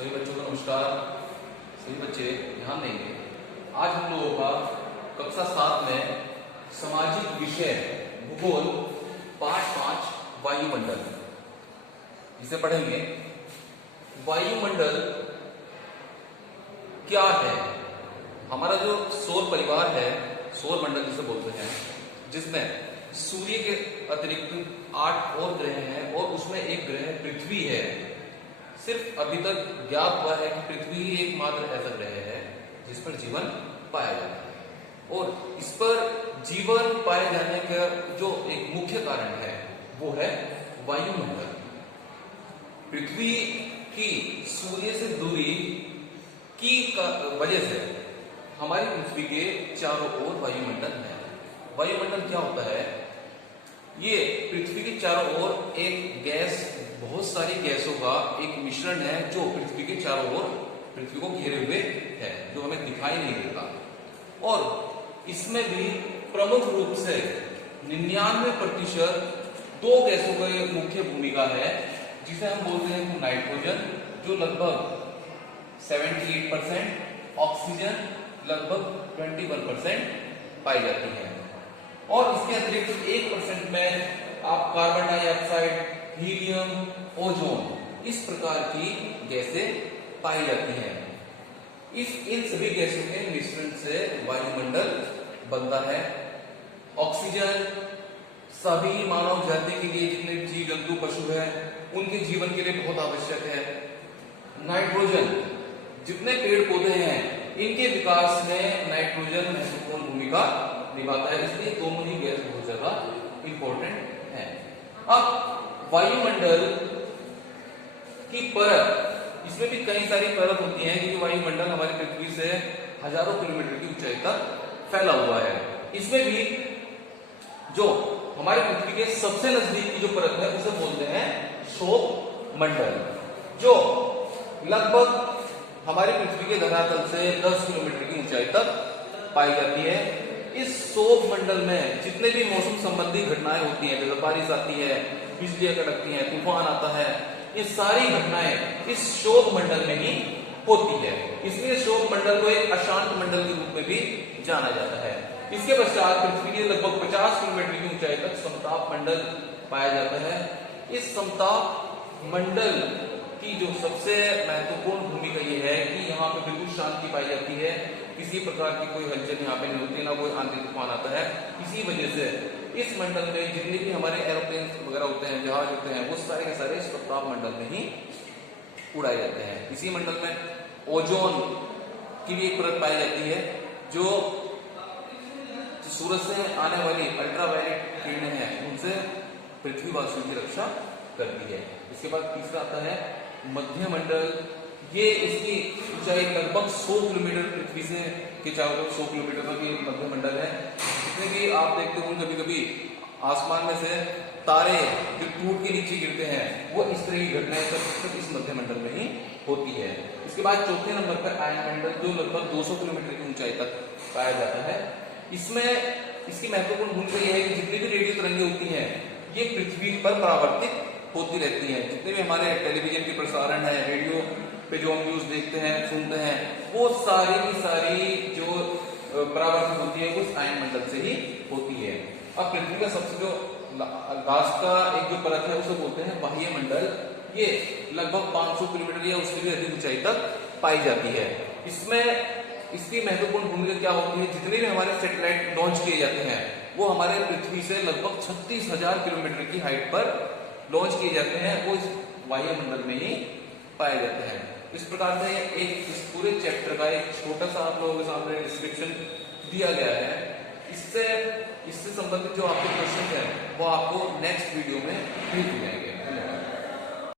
सभी बच्चों को नमस्कार। सभी बच्चे ध्यान देंगे। आज हम लोगों का कक्षा 7 में सामाजिक विषय भूगोल पाठ 5 वायुमंडल इसे पढ़ेंगे। वायुमंडल क्या है? हमारा जो सौर परिवार है, सौर मंडल जिसे बोलते हैं, जिसमें सूर्य के अतिरिक्त 8 और ग्रह हैं और उसमें एक ग्रह पृथ्वी है। सिर्फ अभी तक ज्ञात हुआ है कि पृथ्वी ही एकमात्र ऐसा ग्रह है जिस पर जीवन पाया जाता है, और इस पर जीवन पाए जाने का जो एक मुख्य कारण है वो है वायुमंडल। पृथ्वी की सूर्य से दूरी की वजह से हमारी पृथ्वी के चारों ओर वायुमंडल है। वायुमंडल क्या होता है? ये पृथ्वी के चारों ओर एक गैस, बहुत सारी गैसों का एक मिश्रण है जो पृथ्वी के चारों ओर पृथ्वी को घेरे हुए है, जो हमें दिखाई नहीं देता। और इसमें भी प्रमुख रूप से 99% दो गैसों की मुख्य भूमिका है, जिसे हम बोलते हैं नाइट्रोजन जो लगभग 78%, ऑक्सीजन लगभग 21% पाई जाती है, और इसके अतिरिक्त 1% में आप कार्बन डाइऑक्साइड, हीलियम, ओजोन, इस प्रकार की गैसें पाई जाती हैं। इन सभी गैसों के मिश्रण से वायुमंडल बनता है। ऑक्सीजन सभी मानव जाति के लिए, जितने जीव जंतु पशु हैं, उनके जीवन के लिए बहुत आवश्यक है। नाइट्रोजन, जितने पेड़ पौधे हैं, इनके विकास में नाइट्रोजन महत्वपूर्ण भूमिका निभाता है, इसलिए दोनों ही गैस बहुत ज्यादा इंपॉर्टेंट है। अब वायुमंडल की परत, इसमें भी कई सारी परत होती हैं, क्योंकि वायुमंडल हमारी पृथ्वी से हजारों किलोमीटर की ऊंचाई तक फैला हुआ है। इसमें भी जो हमारी पृथ्वी के सबसे नजदीक की जो परत है उसे बोलते हैं क्षोभ मंडल, जो लगभग हमारी पृथ्वी के धरातल से 10 किलोमीटर की ऊंचाई तक पाई जाती है। इस क्षोभ मंडल में जितने भी मौसम संबंधी घटनाएं होती हैं, जैसे बारिश आती है, बिजलियां कड़कती हैं, तूफान आता है, ये सारी घटनाएं इस क्षोभ मंडल में ही होती है। इसलिए क्षोभ मंडल को एक अशांत मंडल के रूप में भी जाना जाता है। इसके पश्चात पृथ्वी के लगभग 50 किलोमीटर की ऊंचाई तक समताप मंडल पाया जाता है। इस समताप मंडल की जो सबसे महत्वपूर्ण भूमिका ये है कि यहाँ पे बिल्कुल शांति पाई जाती है, किसी प्रकार की कोई हलचल यहाँ पे नहीं होती, ना कोई आंधी तूफान आता है। इसी वजह से इस मंडल में जितने भी हमारे एरोप्लेन वगैरह होते हैं, जहाज होते हैं, वो सारे के सारे इस समताप मंडल में ही उड़ाए जाते हैं। इसी मंडल में ओजोन की भी एक परत पाई जाती है, जो सूरज से आने वाली अल्ट्रावायलेट किरणें हैं, उनसे पृथ्वीवासियों की रक्षा करती है। इसके बाद तीसरा आता है मध्य मंडल। ये इसकी ऊंचाई लगभग 100 किलोमीटर पृथ्वी से के चारों तरफ 100 किलोमीटर तक ये मध्य मंडल है, जितने कि आप देखते होंगे कभी कभी आसमान में से तारे जो टूट के नीचे गिरते हैं, वो इस तरह की घटनाएं सब इस मध्य मंडल में ही होती है। इसके बाद चौथे नंबर पर आयन मंडल, जो लगभग 200 किलोमीटर की ऊंचाई तक पाया जाता है। इसमें इसकी महत्वपूर्ण भूमिका यह है कि जितनी भी रेडियो तरंगें होती हैं, ये पृथ्वी पर परावर्तित होती रहती हैं। जितने भी हमारे टेलीविजन के प्रसारण है, रेडियो पे जो हम न्यूज देखते हैं, सुनते हैं, वो सारी की सारी जो परावर्तित होती है वो इस आयन मंडल से ही होती है। अब पृथ्वी का सबसे जो लास्ट का एक जो परत है उसे बोलते हैं बाह्य मंडल। ये लगभग 500 किलोमीटर या उससे भी अधिक ऊंचाई तक पाई जाती है। इसमें इसकी महत्वपूर्ण भूमिका क्या होती है? जितने भी हमारे सैटेलाइट लॉन्च किए जाते हैं, वो हमारे पृथ्वी से लगभग 36,000 किलोमीटर की हाइट पर लॉन्च किए जाते हैं, वो इस वायुमंडल में ही पाए जाते हैं। इस प्रकार से एक इस पूरे चैप्टर का एक छोटा सा आप लोगों के सामने डिस्क्रिप्शन दिया गया है। इससे संबंधित जो आपके क्वेश्चन है वो आपको नेक्स्ट वीडियो में भेज दिए जाएंगे।